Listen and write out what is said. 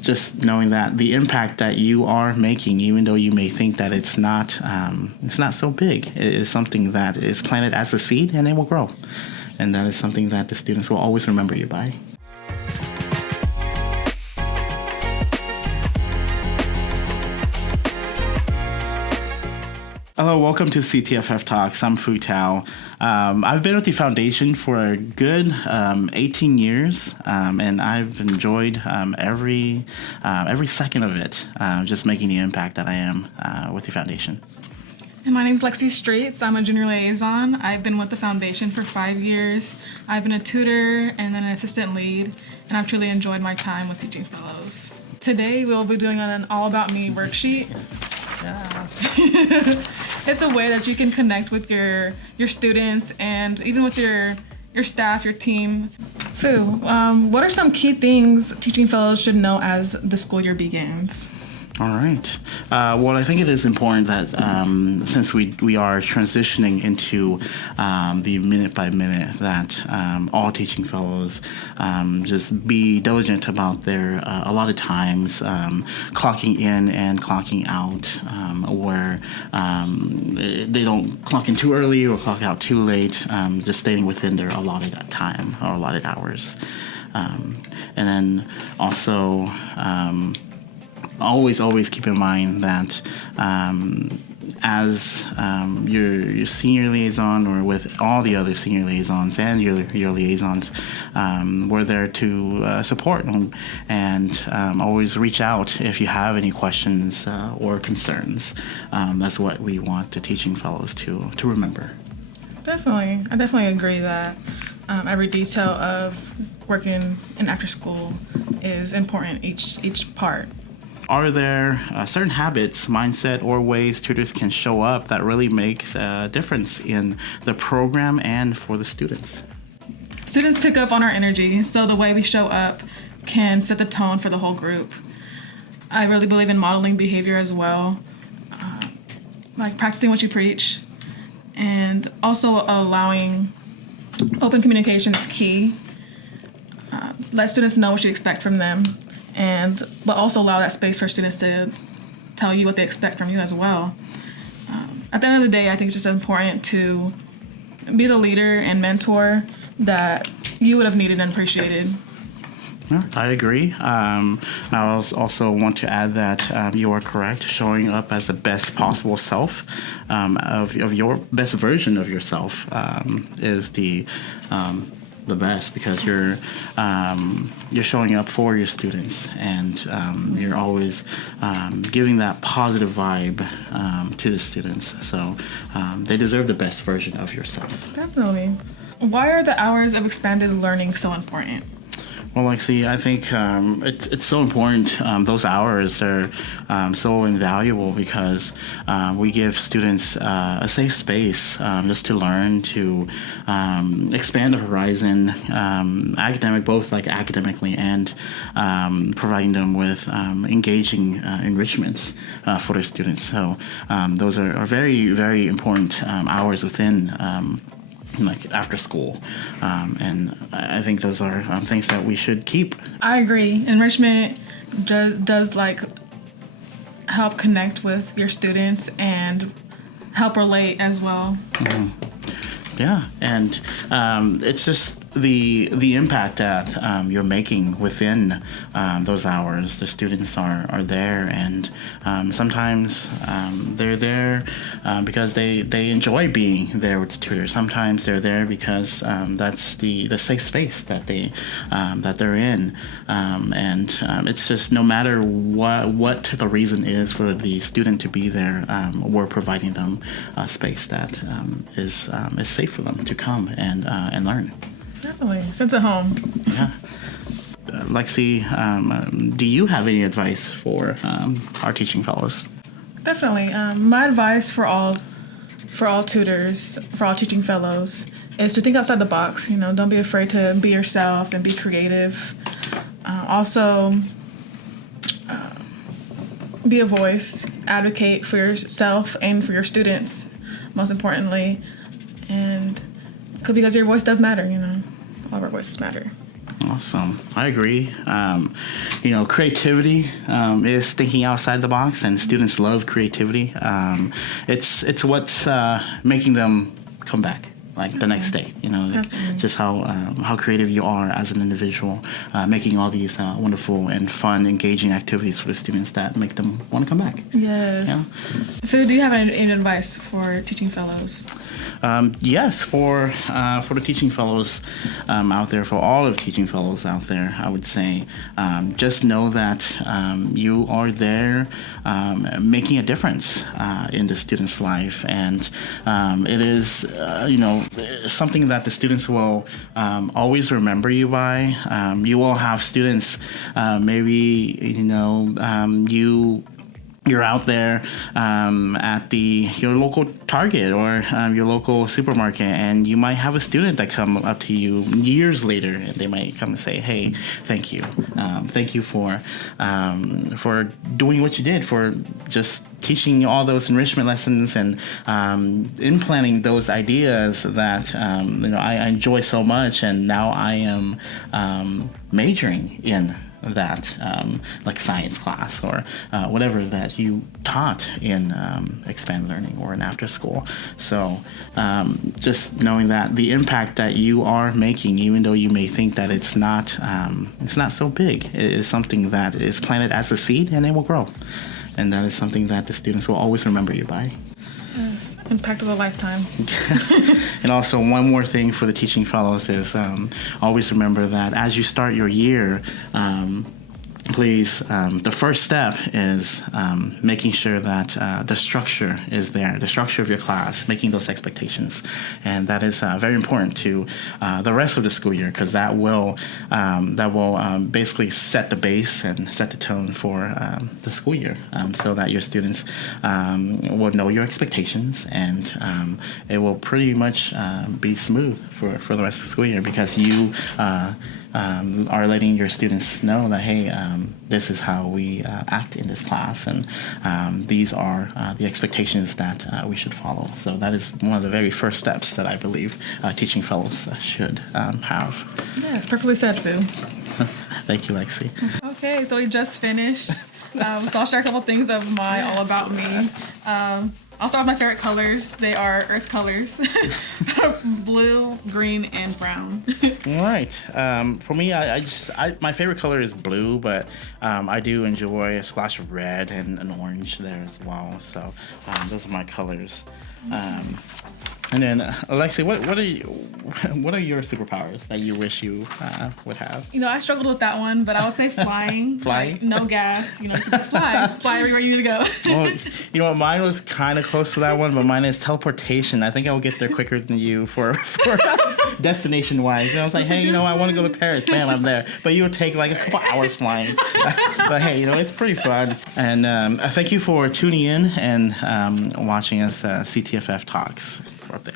just knowing that the impact that you are making, even though you may think that it's not so big, it is something that is planted as a seed and it will grow. And that is something that the students will always remember you by. Hello, welcome to CTFF Talks. I'm Fue Thao. I've been with the foundation for a good 18 years, and I've enjoyed every second of it, just making the impact that I am with the foundation. And my name's Lexi Street. I'm a Junior Liaison. I've been with the foundation for 5 years. I've been a tutor and then an assistant lead, and I've truly enjoyed my time with teaching fellows. Today we'll be doing an All About Me worksheet. Yeah. It's a way that you can connect with your students and even with your staff, your team. Fue, what are some key things teaching fellows should know as the school year begins? All right. Well, I think it is important that since we are transitioning into the minute by minute, that all teaching fellows just be diligent about their allotted times, clocking in and clocking out, where they don't clock in too early or clock out too late, just staying within their allotted time or allotted hours. And then also, always keep in mind that as your senior liaison or with all the other senior liaisons and your liaisons, we're there to support them and always reach out if you have any questions or concerns. That's what we want the teaching fellows to remember. Definitely. I definitely agree that every detail of working in after school is important, each part. Are there certain habits, mindset, or ways tutors can show up that really makes a difference in the program and for the students? Students pick up on our energy, so the way we show up can set the tone for the whole group. I really believe in modeling behavior as well, like practicing what you preach, and also allowing open communication is key. Let students know what you expect from them. But also allow that space for students to tell you what they expect from you as well. At the end of the day, I think it's just important to be the leader and mentor that you would have needed and appreciated. Yeah, I agree. I also want to add that you are correct. Showing up as the best possible self of your best version of yourself is the best, because you're showing up for your students and you're always giving that positive vibe to the students. So they deserve the best version of yourself. Definitely. Why are the hours of expanded learning so important? Well, Lexi, I think it's so important. Those hours are so invaluable because we give students a safe space just to learn, to expand their horizon, both academically and providing them with engaging enrichments for their students. So those are very, very important hours within after school, and I think those are things that we should keep. I agree. Enrichment does help connect with your students and help relate as well. Mm-hmm. Yeah, and it's just the impact that you're making within those hours. The students are there, and sometimes they're there because they enjoy being there with the tutor. Sometimes they're there because that's the safe space that they're in, and it's just no matter what the reason is for the student to be there, we're providing them a space that is safe for them to come and learn. Definitely. Sense of home. Yeah. Lexi, do you have any advice for our teaching fellows? Definitely. My advice for all tutors, for all teaching fellows, is to think outside the box. Don't be afraid to be yourself and be creative. Also, be a voice. Advocate for yourself and for your students, most importantly. And because your voice does matter, all of our voices matter. Awesome. I agree. Creativity is thinking outside the box, and students love creativity. It's what's making them come back. Like the next day, just how creative you are as an individual, making all these wonderful and fun, engaging activities for the students that make them want to come back. Yes. Yeah? Fue, do you have any advice for teaching fellows? Yes, for the teaching fellows out there, for all of teaching fellows out there, I would say just know that you are there making a difference in the student's life, and it is something that the students will always remember you by. You will have students, you're out there at your local Target or your local supermarket, and you might have a student that come up to you years later, and they might come and say, "Hey, thank you for doing what you did, for just teaching all those enrichment lessons and implanting those ideas that I enjoy so much, and now I am majoring in that, like science class or whatever that you taught in expanded learning or in after school." So just knowing that the impact that you are making, even though you may think that it's not so big, it is something that is planted as a seed, and it will grow. And that is something that the students will always remember you by. Yes, impact of a lifetime. And also, one more thing for the teaching fellows is always remember that as you start your year, please, the first step is making sure that the structure is there, the structure of your class, making those expectations. And that is very important to the rest of the school year, because that will basically set the base and set the tone for the school year, so that your students will know your expectations, and it will pretty much be smooth for the rest of the school year, because you are letting your students know that, hey, this is how we act in this class, and these are the expectations that we should follow. So that is one of the very first steps that I believe teaching fellows should have. Yeah, it's perfectly said, Fue. Thank you, Lexi. Okay, so we just finished. So I'll share a couple things of my All About Me. I'll start with my favorite colors. They are earth colors. Blue, green, and brown. All right. For me, my favorite color is blue, but I do enjoy a splash of red and an orange there as well. So those are my colors. And then, Alexi, what are your superpowers that you wish you would have? I struggled with that one, but I would say flying. Flying? Like, no gas. You can just fly. Fly everywhere you need to go. Well, mine was kind of close to that one, but mine is teleportation. I think I will get there quicker than you for destination-wise. I was like, hey, I want to go to Paris. Bam, I'm there. But you would take like a couple hours flying. But hey, it's pretty fun. And thank you for tuning in and watching us CTFF Talks. Up there.